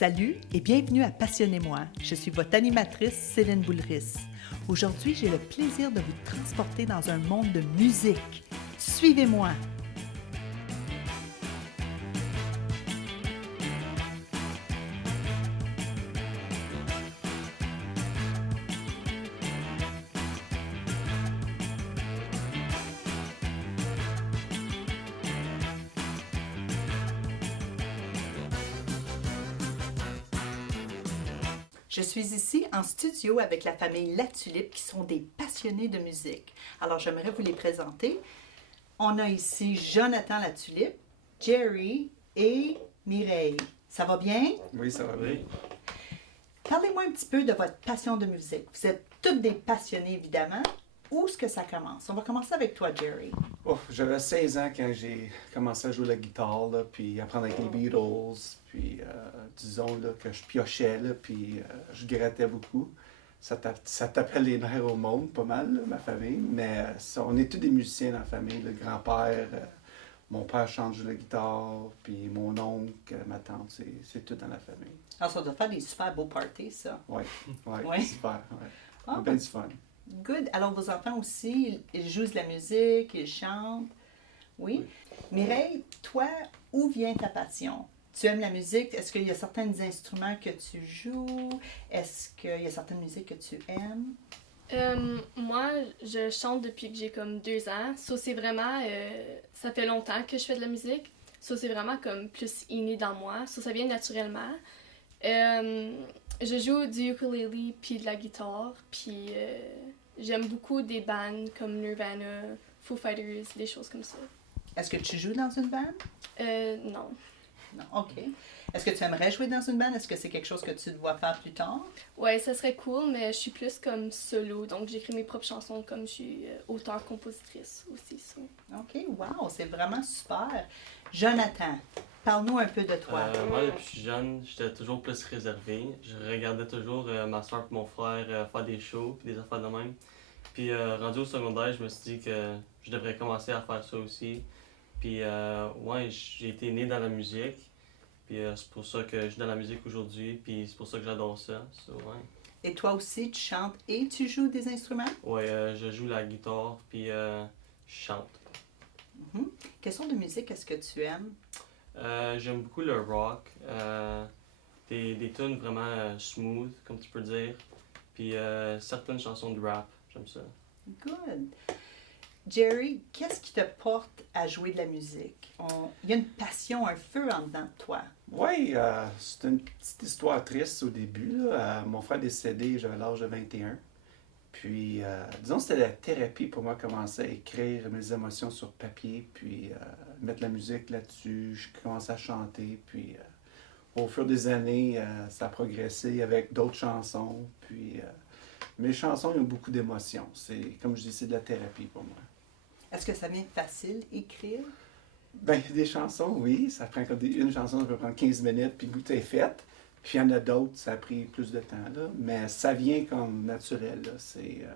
Salut et bienvenue à Passionnez-moi. Je suis votre animatrice Céline Boulris. Aujourd'hui, j'ai le plaisir de vous transporter dans un monde de musique. Suivez-moi! Je suis ici en studio avec la famille La Tulipe qui sont des passionnés de musique. Alors, j'aimerais vous les présenter. On a ici Jonathan La Tulipe, Jerry et Mireille. Ça va bien? Oui, ça va bien. Parlez-moi un petit peu de votre passion de musique. Vous êtes toutes des passionnés, évidemment. Où est-ce que ça commence? On va commencer avec toi, Jerry. Oh, j'avais 16 ans quand j'ai commencé à jouer la guitare, là, puis apprendre avec les Beatles, puis disons là, que je piochais, là, puis je grattais beaucoup. Ça tapait les nerfs au monde, pas mal, là, ma famille, mais on est tous des musiciens dans la famille. Le grand-père, mon père chante, joue la guitare, puis mon oncle, ma tante, c'est tout dans la famille. Alors, ça doit faire des super beaux parties, ça. Oui, ouais, Ouais. super, ouais. Ah, Bien du fun. good. Alors, vos enfants aussi, ils jouent de la musique, ils chantent. Oui. Mireille, toi, où vient ta passion? Tu aimes la musique? Est-ce qu'il y a certains instruments que tu joues? Est-ce qu'il y a certaines musiques que tu aimes? Moi, je chante depuis que j'ai comme 2 ans. Ça, c'est vraiment... ça fait longtemps que je fais de la musique. Ça, c'est vraiment comme plus inné dans moi. Ça vient naturellement. Je joue du ukulele puis de la guitare. Puis j'aime beaucoup des bands comme Nirvana, Foo Fighters, des choses comme ça. Est-ce que tu joues dans une bande? Non. Non. OK. Est-ce que tu aimerais jouer dans une bande? Est-ce que c'est quelque chose que tu dois faire plus tard? Ouais, ça serait cool, mais je suis plus comme solo. Donc, j'écris mes propres chansons comme je suis auteure-compositrice aussi. So. OK. Wow, c'est vraiment super. Jonathan, parle-nous un peu de toi. Moi, depuis que je suis jeune, j'étais toujours plus réservé. Je regardais toujours ma soeur et mon frère faire des shows et des affaires de même. Puis, rendu au secondaire, je me suis dit que je devrais commencer à faire ça aussi. Puis, ouais, j'ai été né dans la musique. Puis, c'est pour ça que je suis dans la musique aujourd'hui. Puis, c'est pour ça que j'adore ça. So, ouais. Et toi aussi, tu chantes et tu joues des instruments? Ouais, je joue la guitare, puis je chante. Mhm. Quelle sorte de musique est-ce que tu aimes? J'aime beaucoup le rock, des tunes vraiment smooth, comme tu peux dire, puis certaines chansons de rap, j'aime ça. Good. Jerry, qu'est-ce qui te porte à jouer de la musique? Il y a une passion, un feu en dedans de toi. Oui, c'est une petite histoire triste au début, là. Mon frère est décédé, j'avais l'âge de 21. Puis, disons, c'était la thérapie pour moi, commencer à écrire mes émotions sur papier, puis mettre la musique là-dessus. Je commençais à chanter, puis au fur des années, ça a progressé avec d'autres chansons. Puis, mes chansons, ils ont beaucoup d'émotions. C'est, comme je dis, c'est de la thérapie pour moi. Est-ce que ça vient facile, écrire? Ben, des chansons, oui. Ça prend comme une chanson, ça peut prendre 15 minutes, puis tout est fait. Puis il y en a d'autres, ça a pris plus de temps, là. Mais ça vient comme naturel, là. C'est...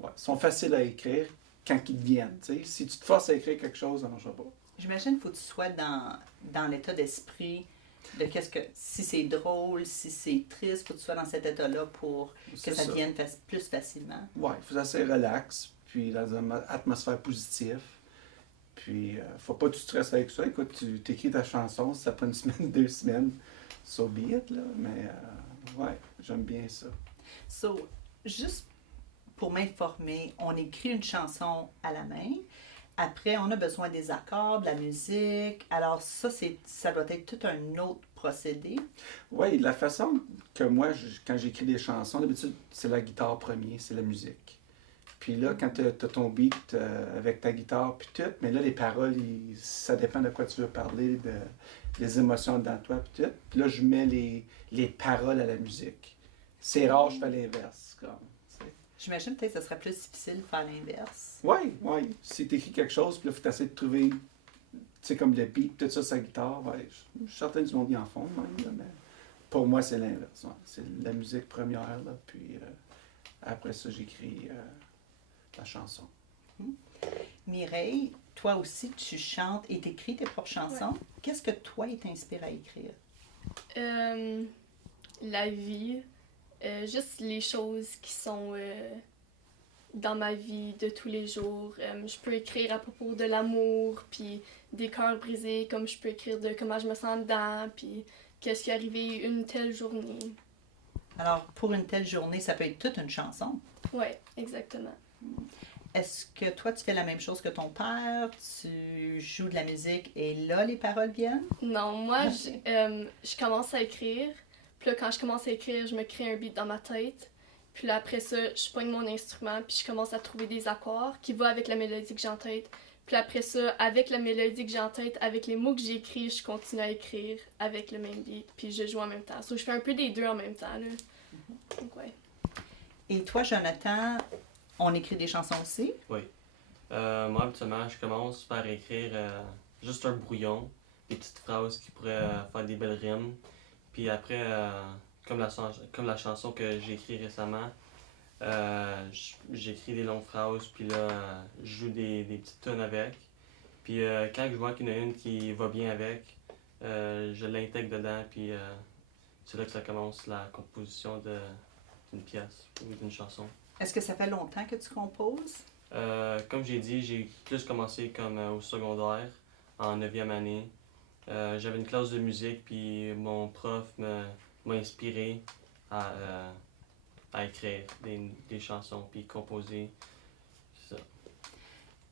ouais. Ils sont faciles à écrire quand ils viennent, tu sais. Si tu te forces à écrire quelque chose, ça ne marchera pas. J'imagine qu'il faut que tu sois dans l'état d'esprit de qu'est-ce que... Si c'est drôle, si c'est triste, il faut que tu sois dans cet état-là pour que ça vienne plus facilement. Ouais, il faut que ça soit relax, puis dans une atmosphère positive. Puis, faut pas que tu stresses avec ça. Écoute, tu t'écris ta chanson, ça prend une semaine, 2 semaines, so be it, là. Mais, ouais, j'aime bien ça. So, juste pour m'informer, on écrit une chanson à la main. Après, on a besoin des accords, de la musique. Alors ça doit être tout un autre procédé. Oui, la façon que moi, quand j'écris des chansons, d'habitude, c'est la guitare premier, c'est la musique. Puis là, quand tu as ton beat avec ta guitare, puis tout, mais là, les paroles, ça dépend de quoi tu veux parler, des émotions dans toi, puis tout. Puis là, je mets les paroles à la musique. C'est rare, je fais l'inverse. J'imagine peut-être que ce serait plus difficile de faire l'inverse. Oui, oui. Si tu écris quelque chose, puis là, il faut essayer de trouver, tu sais, comme le beat, tout ça, sa guitare, ouais, je suis certain du monde y en font, même, là, mais pour moi, c'est l'inverse. Ouais. C'est la musique première, là, puis après ça, j'écris la chanson. Mireille, toi aussi, tu chantes et t'écris tes propres chansons. Ouais. Qu'est-ce que toi, t'inspire à écrire? Euh, la vie, juste les choses qui sont dans ma vie de tous les jours. Je peux écrire à propos de l'amour, puis des cœurs brisés, comme je peux écrire de comment je me sens dedans, puis qu'est-ce qui est arrivé une telle journée. Alors, pour une telle journée, ça peut être toute une chanson. Ouais, exactement. Est-ce que toi, tu fais la même chose que ton père? Tu joues de la musique et là, les paroles viennent? Non, moi, je commence à écrire. Puis là, quand je commence à écrire, je me crée un beat dans ma tête. Puis là, après ça, je pogne mon instrument, puis je commence à trouver des accords qui vont avec la mélodie que j'ai en tête. Puis après ça, avec la mélodie que j'ai en tête, avec les mots que j'écris, je continue à écrire avec le même beat, puis je joue en même temps. So, je fais un peu des deux en même temps, là. Donc, ouais. Et toi, Jonathan, on écrit des chansons aussi? Oui. Moi, habituellement, je commence par écrire juste un brouillon, des petites phrases qui pourraient faire des belles rimes. Puis après, comme la chanson que j'ai écrite récemment, j'écris des longues phrases, puis là, je joue des petites tunes avec. Puis quand je vois qu'il y en a une qui va bien avec, je l'intègre dedans, puis c'est là que ça commence la composition d'une pièce ou d'une chanson. Est-ce que ça fait longtemps que tu composes? Comme j'ai dit, j'ai plus commencé comme au secondaire, en 9e année. J'avais une classe de musique, puis mon prof m'a inspiré à écrire des chansons, puis composer. C'est ça.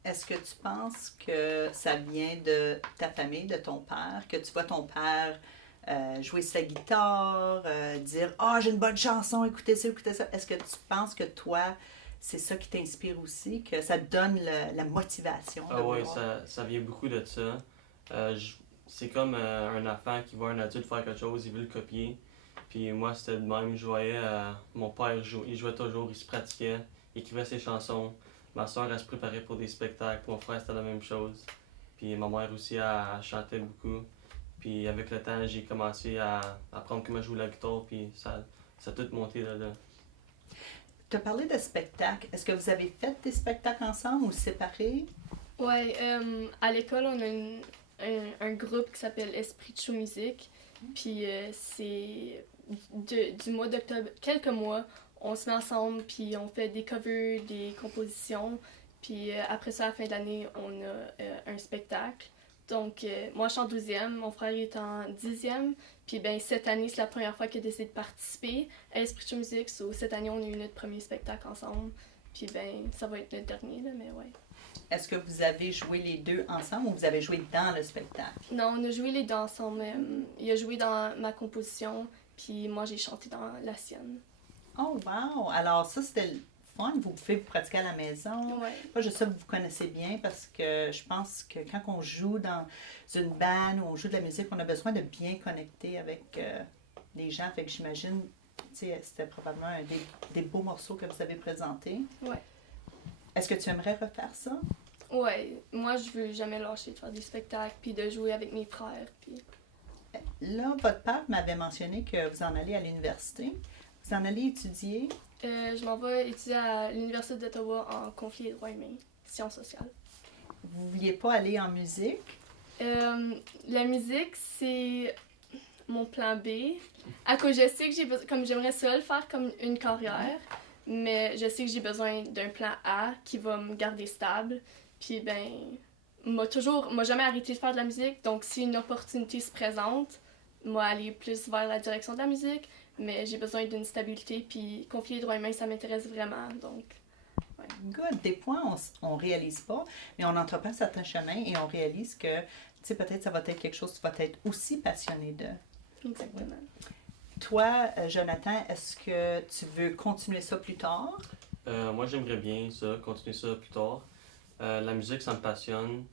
Est-ce que tu penses que ça vient de ta famille, de ton père, que tu vois ton père jouer sa guitare, dire « Ah, j'ai une bonne chanson, écoutez ça, écoutez ça ». Est-ce que tu penses que toi, c'est ça qui t'inspire aussi, que ça te donne la motivation de Ah ouais, vouloir? ça vient beaucoup de ça. C'est comme un enfant qui voit un adulte faire quelque chose, il veut le copier. Puis moi, c'était de même. Je voyais mon père il jouait toujours, il se pratiquait, il écrivait ses chansons. Ma soeur, elle se préparait pour des spectacles. Mon frère, c'était la même chose. Puis ma mère aussi, elle chantait beaucoup. Puis avec le temps, j'ai commencé à apprendre comment jouer la guitare, puis ça a tout monté de là. Tu as parlé de spectacles. Est-ce que vous avez fait des spectacles ensemble ou séparés? Ouais, à l'école, on a un groupe qui s'appelle Esprit de Show Musique. Puis c'est du mois d'octobre, quelques mois, on se met ensemble, puis on fait des covers, des compositions. Puis après ça, à la fin de l'année, on a un spectacle. Donc, moi, je suis en 12e, mon frère est en 10e. Puis ben, cette année, c'est la première fois qu'il a décidé de participer à Esprit de Show Musique. So, cette année, on a eu notre premier spectacle ensemble. Puis ben, ça va être notre dernier, là, mais ouais. Est-ce que vous avez joué les deux ensemble ou vous avez joué dans le spectacle? Non, on a joué les deux ensemble. Il a joué dans ma composition, puis moi, j'ai chanté dans la sienne. Oh, wow! Alors, ça, c'était le fun. Vous pouvez vous pratiquer à la maison. Ouais. Moi, je sais que vous connaissez bien parce que je pense que quand on joue dans une band ou on joue de la musique, on a besoin de bien connecter avec les gens. Fait que j'imagine, tu sais, c'était probablement des beaux morceaux que vous avez présentés. Ouais. Est-ce que tu aimerais refaire ça? Ouais, moi, je veux jamais lâcher de faire des spectacles, puis de jouer avec mes frères, puis... Là, votre père m'avait mentionné que vous en allez à l'université. Vous en allez étudier. Je m'en vais étudier à l'Université d'Ottawa en conflit et droits humains, sciences sociales. Vous ne vouliez pas aller en musique? La musique, c'est mon plan B. À cause, je sais que comme j'aimerais ça le faire comme une carrière, mais je sais que j'ai besoin d'un plan A qui va me garder stable. Puis ben, m'a jamais arrêté de faire de la musique, donc si une opportunité se présente, moi aller plus vers la direction de la musique, mais j'ai besoin d'une stabilité, puis conflit et droits humains, ça m'intéresse vraiment, donc... Ouais. Good. Des fois, on ne réalise pas, mais on entreprend certains chemins et on réalise que, tu sais, peut-être ça va être quelque chose que tu vas être aussi passionné de. Exactement. Toi, Jonathan, est-ce que tu veux continuer ça plus tard? Moi, j'aimerais bien ça, continuer ça plus tard. La musique, ça me passionne.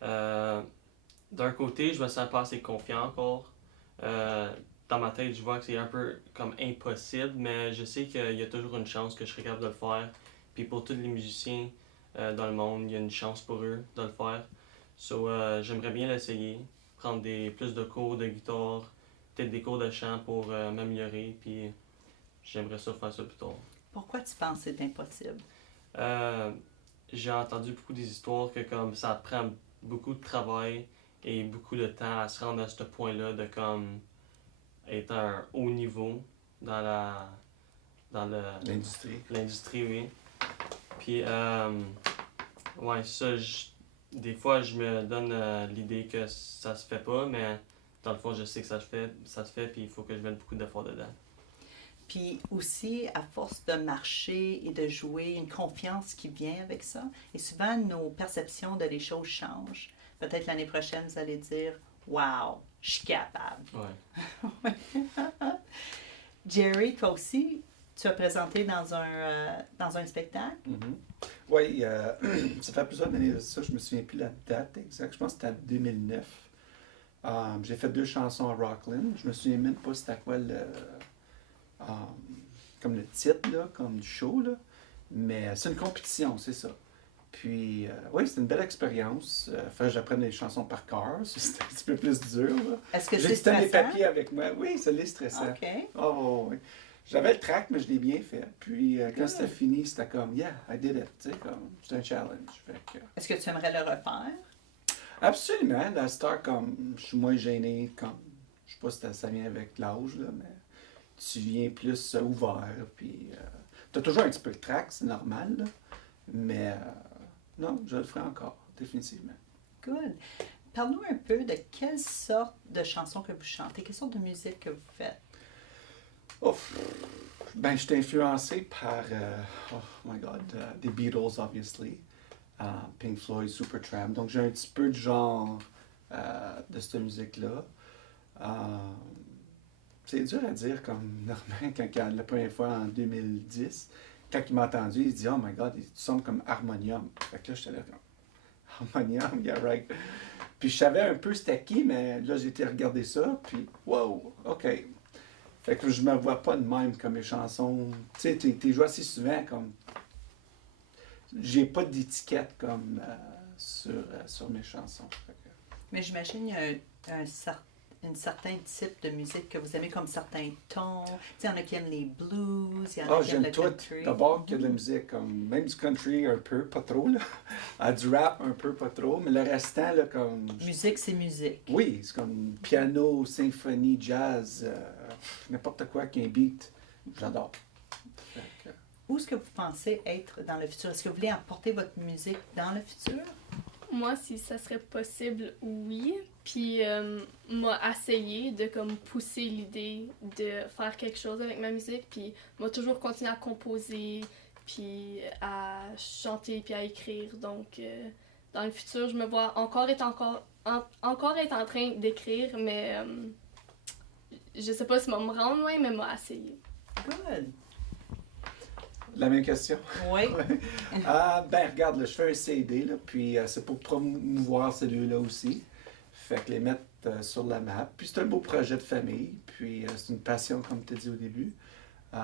D'un côté, je me sens pas assez confiant encore. Dans ma tête, je vois que c'est un peu comme impossible, mais je sais qu'il y a toujours une chance que je serai capable de le faire. Puis pour tous les musiciens dans le monde, il y a une chance pour eux de le faire. So, j'aimerais bien l'essayer, prendre plus de cours de guitare, peut-être des cours de chant pour m'améliorer, puis j'aimerais ça faire ça plus tard. Pourquoi tu penses que c'est impossible? J'ai entendu beaucoup des histoires que comme ça prend beaucoup de travail et beaucoup de temps à se rendre à ce point-là de comme être à un haut niveau dans L'industrie. l'industrie, oui. Puis, ouais, ça, des fois, je me donne l'idée que ça se fait pas, mais dans le fond, je sais que ça se fait, puis il faut que je mette beaucoup d'efforts dedans. Puis aussi, à force de marcher et de jouer, une confiance qui vient avec ça. Et souvent, nos perceptions de les choses changent. Peut-être l'année prochaine, vous allez dire « Wow, je suis capable! Ouais. » Jerry, toi aussi, tu as présenté dans un spectacle. Oui, ça fait plusieurs années de ça, je me souviens plus la date exacte, je pense que c'était en 2009. J'ai fait 2 chansons à Rockland, je me souviens même pas c'était quoi comme le titre, là, comme du show, là. Mais c'est une compétition, c'est ça. Puis, oui, c'était une belle expérience. Fallait que j'apprenne les chansons par cœur, c'était un petit peu plus dur, là. Est-ce que J'ai c'est tout mes stressant? papiers avec moi. Oui, ça l'est stressant. OK. Oh, oui. J'avais le track, mais je l'ai bien fait. Puis, quand Good. c'était fini, c'était comme, yeah, I did it. Tu sais, comme, c'était un challenge. Fait que, Est-ce que tu aimerais le refaire? absolument. La star, comme, je suis moins gêné, comme, je sais pas si ça vient avec l'âge, là, mais tu viens plus ouvert. Puis, t'as toujours un petit peu de track, c'est normal, là. Mais, non, je le ferai encore, définitivement. Good. Parle-nous un peu de quelle sorte de chansons que vous chantez, quelle sorte de musique que vous faites. Ouf. Ben, je suis influencé par, oh my God, des Beatles, obviously, Pink Floyd, Supertramp. Donc, j'ai un petit peu de genre de cette musique-là. C'est dur à dire, comme Normand, la première fois en 2010, quand il m'a entendu, il dit « Oh my God, tu sonnes comme Harmonium. » Fait que là, j'étais là comme « Harmonium, yeah, right. » Puis je savais un peu c'était qui, mais là, j'ai été regarder ça, puis wow, OK. Fait que je me vois pas de même comme mes chansons. Tu sais, t'es joué assez souvent comme. J'ai pas d'étiquette comme sur mes chansons. Fait que, Mais j'imagine qu'il y a un certain type de musique que vous aimez, comme certains tons. Tu sais, il y en a qui aiment les blues, il y en a qui aiment j'aime le tout. country. D'abord, qu'il y a de la musique, comme même du country un peu, pas trop, là. Du rap un peu, pas trop. Mais le restant, là, comme. Musique, c'est musique. Oui, c'est comme piano, symphonie, jazz, n'importe quoi qui a un beat. J'adore. Fait que, Où est-ce que vous pensez être dans le futur? Est-ce que vous voulez apporter votre musique dans le futur? Moi, si ça serait possible, oui. Puis, m'a essayé de comme pousser l'idée de faire quelque chose avec ma musique. Puis, m'a toujours continué à composer, puis à chanter, puis à écrire. Donc, dans le futur, je me vois encore être en train d'écrire, mais je sais pas si m'a me rendre loin, mais m'a essayé. Good. la même question. Oui. Ben, regarde, là, je fais un CD, là, puis c'est pour promouvoir ces lieux-là aussi. Fait que les mettre sur la map. Puis c'est un beau projet de famille. Puis c'est une passion, comme tu as dit au début. Tu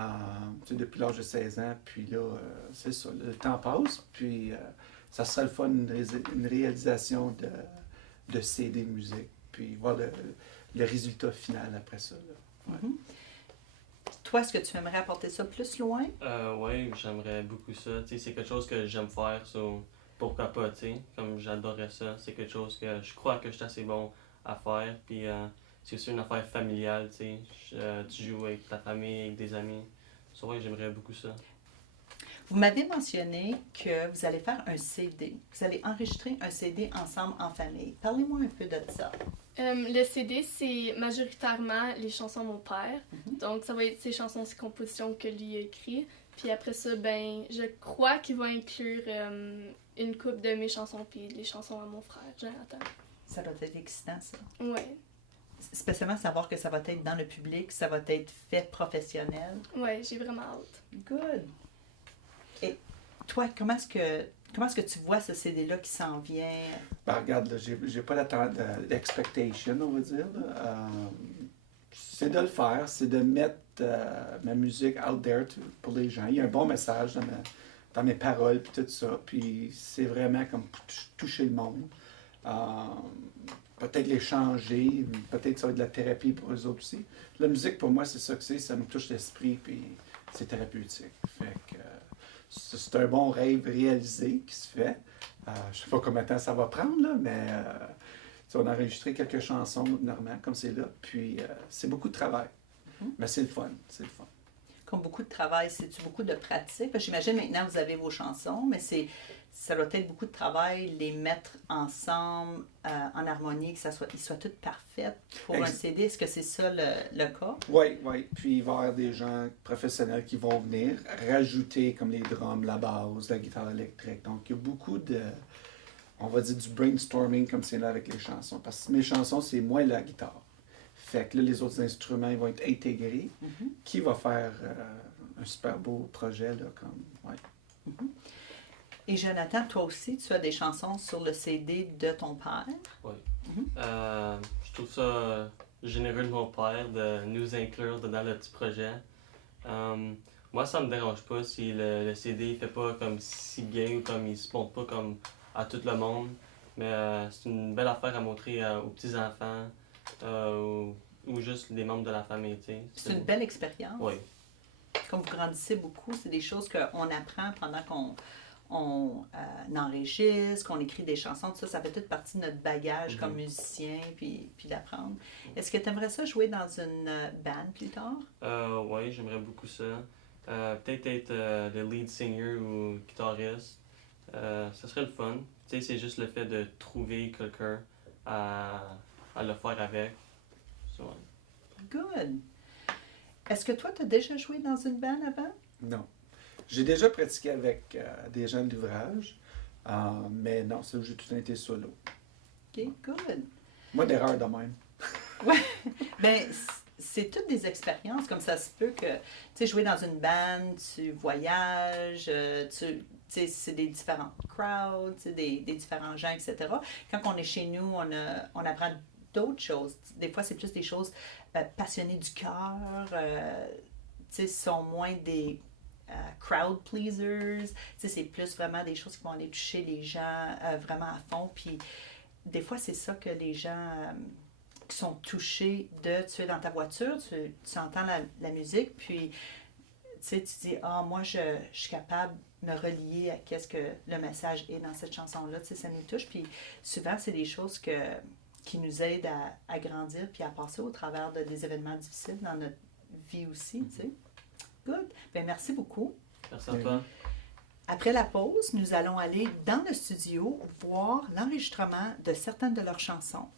sais, depuis l'âge de 16 ans. Puis là, c'est ça, le temps passe. Puis ça serait le fun, une réalisation de CD de musique. Puis voir le résultat final après ça. Là. Ouais. Mhm. Toi, est-ce que tu aimerais apporter ça plus loin? Oui, j'aimerais beaucoup ça. Tu sais, c'est quelque chose que j'aime faire, so, pourquoi pas, tu sais. Comme j'adorais ça, c'est quelque chose que je crois que je suis assez bon à faire. Puis c'est aussi une affaire familiale, tu sais. Tu joues avec ta famille, avec des amis. C'est vrai que j'aimerais beaucoup ça. Vous m'avez mentionné que vous allez faire un CD. Vous allez enregistrer un CD ensemble en famille. Parlez-moi un peu de ça. Le CD, c'est majoritairement les chansons de mon père. Mhm. Donc, ça va être ses chansons, ses compositions que lui a écrites. Puis après ça, ben, je crois qu'il va inclure une couple de mes chansons puis les chansons à mon frère, Jonathan. Ça va être excitant, ça. Ouais. Spécialement savoir que ça va être dans le public, ça va être fait professionnel. Ouais, j'ai vraiment hâte. Good. Et toi, comment est-ce que tu vois ce CD-là qui s'en vient? Ben, regarde, là, j'ai pas d'expectation, on va dire. Là. C'est de le faire, c'est de mettre ma musique out there pour les gens. Il y a un bon message dans mes paroles, puis tout ça. Puis c'est vraiment comme pour toucher le monde. Peut-être les changer, peut-être ça va être de la thérapie pour eux autres aussi. La musique, pour moi, c'est ça que c'est. Ça me touche l'esprit, puis c'est thérapeutique. Fait que c'est un bon rêve réalisé qui se fait. Je sais pas combien de temps ça va prendre, là, mais On a enregistré quelques chansons, normalement, comme c'est là. Puis, c'est beaucoup de travail. Mais c'est le fun. C'est le fun. Comme beaucoup de travail, c'est-tu beaucoup de pratique? Parce que j'imagine maintenant vous avez vos chansons, mais ça doit être beaucoup de travail, les mettre ensemble en harmonie, que ils soient toutes parfaites pour un CD. Est-ce que c'est ça le cas? Oui, oui. Puis il va y avoir des gens professionnels qui vont venir rajouter comme les drums, la basse, la guitare électrique. Donc il y a beaucoup de, on va dire du brainstorming comme c'est là avec les chansons. Parce que mes chansons, c'est moi et la guitare. Fait que là, les autres instruments ils vont être intégrés. Qui va faire un super beau projet, là, comme, ouais. Et Jonathan, toi aussi, tu as des chansons sur le CD de ton père. Oui. Je trouve ça généreux de mon père de nous inclure dans le petit projet. Moi, ça me dérange pas si le CD ne fait pas comme si bien ou comme il se montre pas comme à tout le monde. Mais c'est une belle affaire à montrer aux petits-enfants ou juste les membres de la famille. C'est une belle expérience. Oui. Comme vous grandissez beaucoup, c'est des choses qu'on apprend pendant qu'on enregistre, qu'on écrit des chansons, tout ça, ça fait toute partie de notre bagage comme musicien, puis d'apprendre. Est-ce que tu aimerais ça jouer dans une band plus tard? Oui, j'aimerais beaucoup ça. Peut-être être le lead singer ou guitariste. Ça serait le fun. Tu sais, c'est juste le fait de trouver quelqu'un à le faire avec. So, ouais. Good! Est-ce que toi, tu as déjà joué dans une band avant? Non. J'ai déjà pratiqué avec des gens de l'ouvrage, mais non, c'est où j'ai tout le temps été solo. OK, good. Moi, d'erreur de même. Ouais, ben c'est toutes des expériences, comme ça se peut que, tu sais, jouer dans une band, tu voyages, tu sais, c'est des différents crowds, des différents gens, etc. Quand on est chez nous, on apprend d'autres choses. Des fois, c'est plus des choses passionnées du cœur, tu sais, sont moins des crowd pleasers, tu sais, c'est plus vraiment des choses qui vont aller toucher les gens vraiment à fond. Puis des fois, c'est ça que les gens qui sont touchés de, tu es dans ta voiture, tu entends la musique, puis tu dis, moi, je suis capable de me relier à qu'est-ce que le message est dans cette chanson-là, tu sais, ça nous touche. Puis souvent, c'est des choses qui nous aident à grandir puis à passer au travers des événements difficiles dans notre vie aussi, tu sais. Good. Bien, merci beaucoup. Merci à toi. Après la pause, nous allons aller dans le studio voir l'enregistrement de certaines de leurs chansons.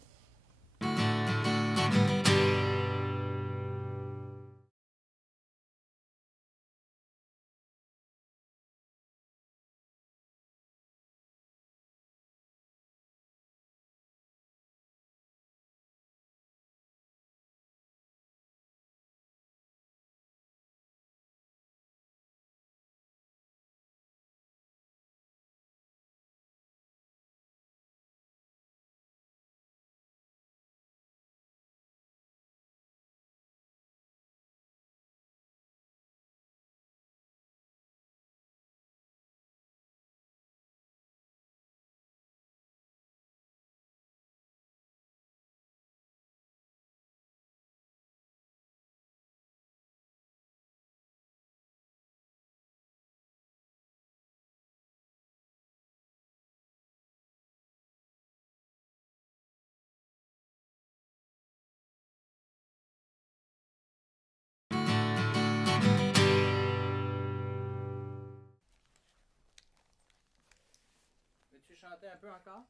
Veux-tu chanter un peu encore?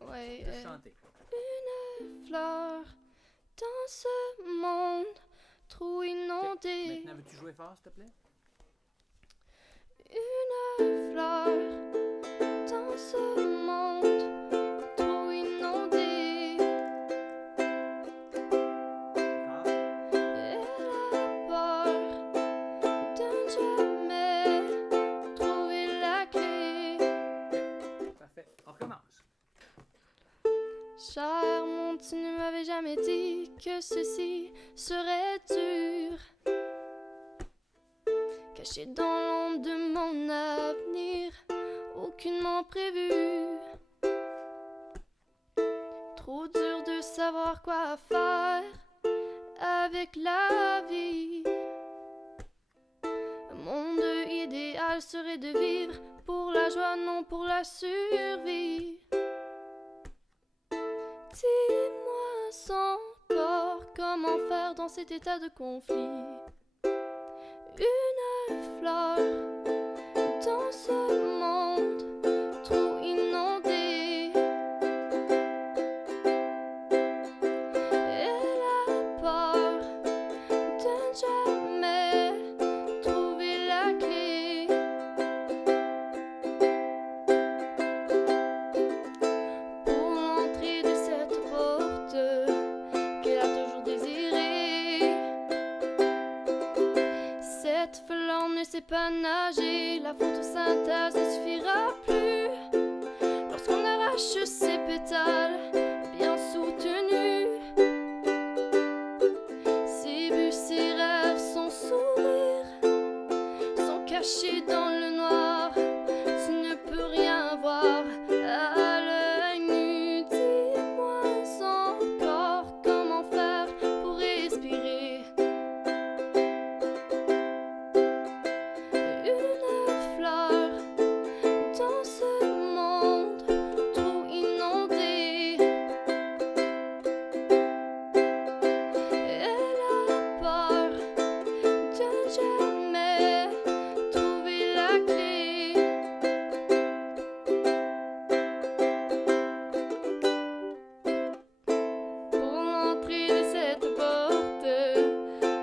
Ouais. Juste chanter. Une fleur dans ce monde trop inondé. Maintenant, veux-tu jouer fort, s'il te plaît? Une fleur dans ce monde trop inondé. Encore. Elle a peur de jamais trouver la clé. Parfait. On recommence. Cher monde, tu ne m'avais jamais dit que ceci serait dur. Caché dans l'ombre de mon avenir, aucunement prévu. Trop dur de savoir quoi faire avec la vie. Un monde idéal serait de vivre pour la joie, non pour la survie. comment faire dans cet état de conflit. Une fleur dans ce monde trop inondé. Elle a peur de ne jamais trouver la clé. Pour l'entrée de cette porte qu'elle a toujours désirée. Cette fleur ne sait pas nager, la photosynthèse ne suffira plus. Lorsqu'on arrache ses pétales bien soutenus, ses buts, ses rêves, son sourire sont cachés dans le noir. Tu ne peux rien voir à l'œil nu. Dis-moi encore comment faire pour respirer. Une fleur dans ce monde trop inondé. Elle a peur de ne jamais trouver la clé. Pour l'entrée de cette porte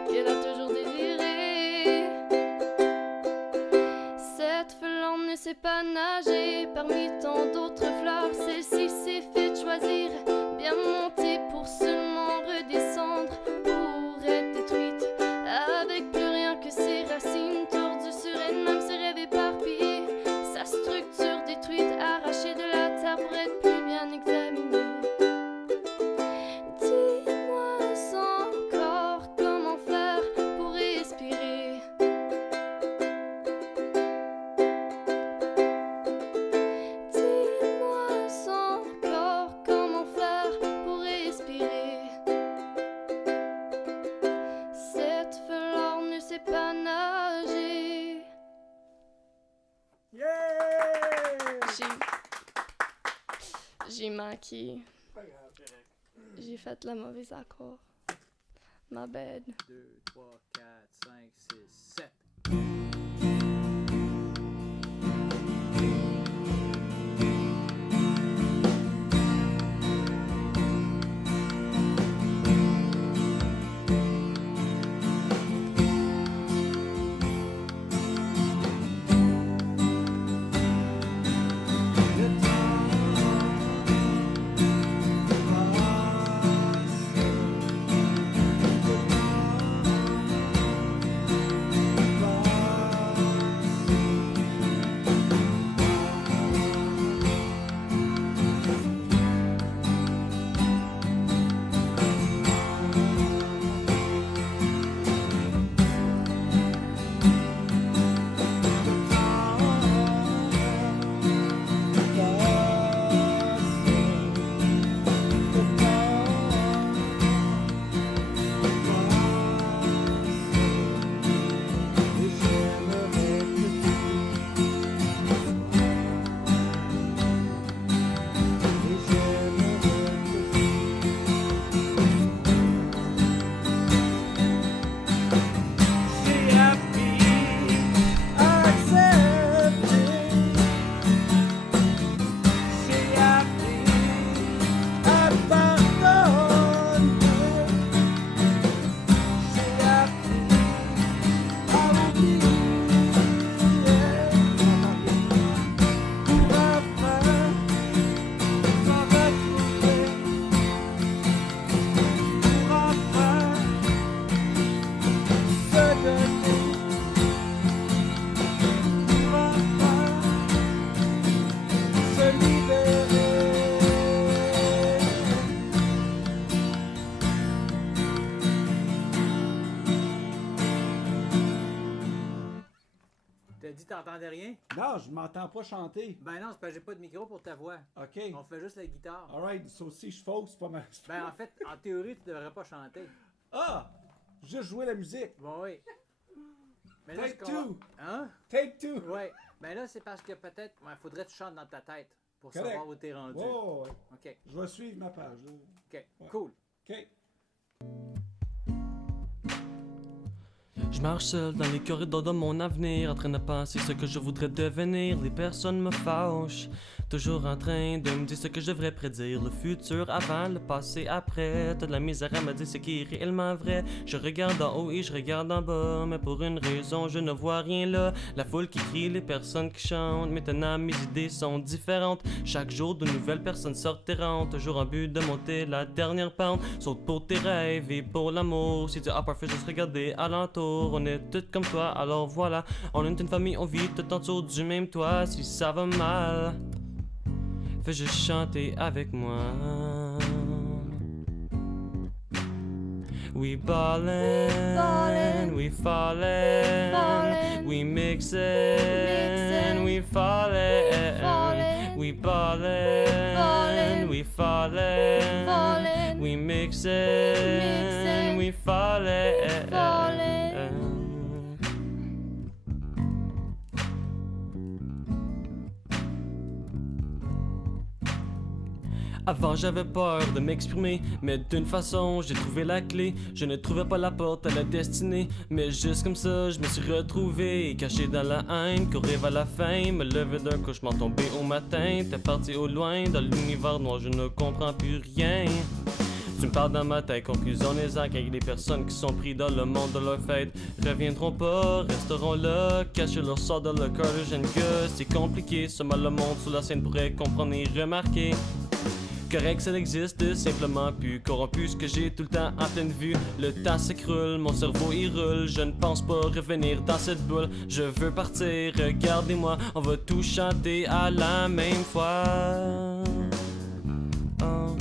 qu'elle a toujours désirée. Cette fleur ne sait pas nager parmi tant d'autres fleurs. Celle-ci s'est fait choisir, bien montée pour seulement redescendre, pour être détruite avec plus rien que ses racines tordues sur elle-même, ses rêves éparpillés, sa structure détruite, arrachée de la terre pour être plus bien examinée. Dis-moi encore comment faire pour respirer. Dis-moi encore comment faire pour respirer. Cette fleur ne sait pas nager. J'ai manqué. J'ai fait le mauvais accord. Ma bad. 2, 3, 4, 5, 6, 7. dit t'entendais rien? Non, je m'entends pas chanter. Ben non, c'est parce que j'ai pas de micro pour ta voix. OK. On fait juste la guitare. Alright, so si je fausse, c'est pas mal. Ben en fait, en théorie, tu devrais pas chanter. Ah! Juste jouer la musique. Bon, oui. Mais Take ce qu'on two. va- Hein? Take two. Ouais. Ben là, c'est parce que peut-être, faudrait que tu chantes dans ta tête pour Correct. savoir où t'es rendu. Oh, ouais. OK. Je vais suivre ma page. Là. OK. Ouais. Cool. OK. Je marche seul dans les corridors de mon avenir, en train de penser ce que je voudrais devenir. Les personnes me fâchent, toujours en train de me dire ce que je devrais prédire. Le futur avant, le passé après. T'as de la misère à me dire ce qui est réellement vrai. Je regarde en haut et je regarde en bas, mais pour une raison je ne vois rien là. La foule qui crie, les personnes qui chantent. Maintenant mes idées sont différentes. Chaque jour de nouvelles personnes sortent et rentrent, toujours en but de monter la dernière pente. Saute pour tes rêves et pour l'amour. Si tu as parfait, juste regarder alentour. On est tous comme toi, alors voilà. On est une famille, on vit tout autour du même toit. Si ça va mal, fais juste chanter avec moi. We ballin', we fallin', we mixin', we fallin', we ballin', we fallin', we mixin', we fallin'. Avant j'avais peur de m'exprimer, mais d'une façon j'ai trouvé la clé. Je ne trouvais pas la porte à la destinée, mais juste comme ça je me suis retrouvé, caché dans la haine, courir vers la fin, me lever d'un cauchemar, tomber au matin. T'es parti au loin, dans l'univers noir, je ne comprends plus rien. Tu me parles dans ma tête, conclusion des actes avec les personnes qui sont pris dans le monde de leur fête. Reviendront pas, resteront là, cachés leur sort dans le cœur de jeunes gars. C'est compliqué, seulement le monde sous la scène pourrait comprendre et remarquer. Correct, ça n'existe simplement plus. Corrompu, ce que j'ai tout le temps en pleine vue. Le temps s'écroule, mon cerveau y roule. Je ne pense pas revenir dans cette boule. Je veux partir, regardez-moi. On va tout chanter à la même fois. Oh.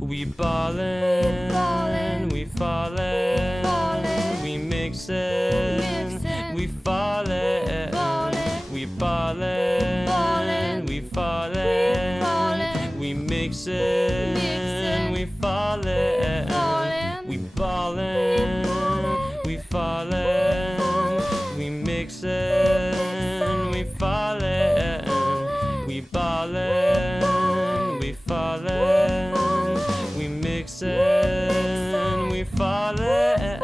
We ballin', we fallin', we mixin', we fallin', we ballin', we fallin'. We mixin', we fallin', we ballin', we fallin', we mixin', we fallin', we ballin', we fallin', we mixin', we fallin'.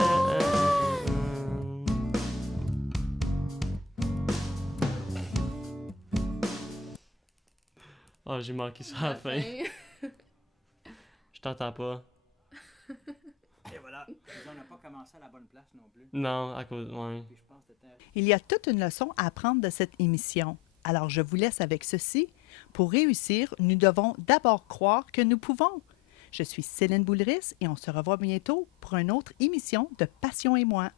Oh, j'ai manqué ça à la fin. Je t'entends pas. Et voilà, on n'a pas commencé à la bonne place non plus. Non, à cause... Ouais. Puis je pense que c'était... Il y a toute une leçon à apprendre de cette émission. Alors je vous laisse avec ceci. Pour réussir, nous devons d'abord croire que nous pouvons. Je suis Céline Boulris et on se revoit bientôt pour une autre émission de Passion et moi.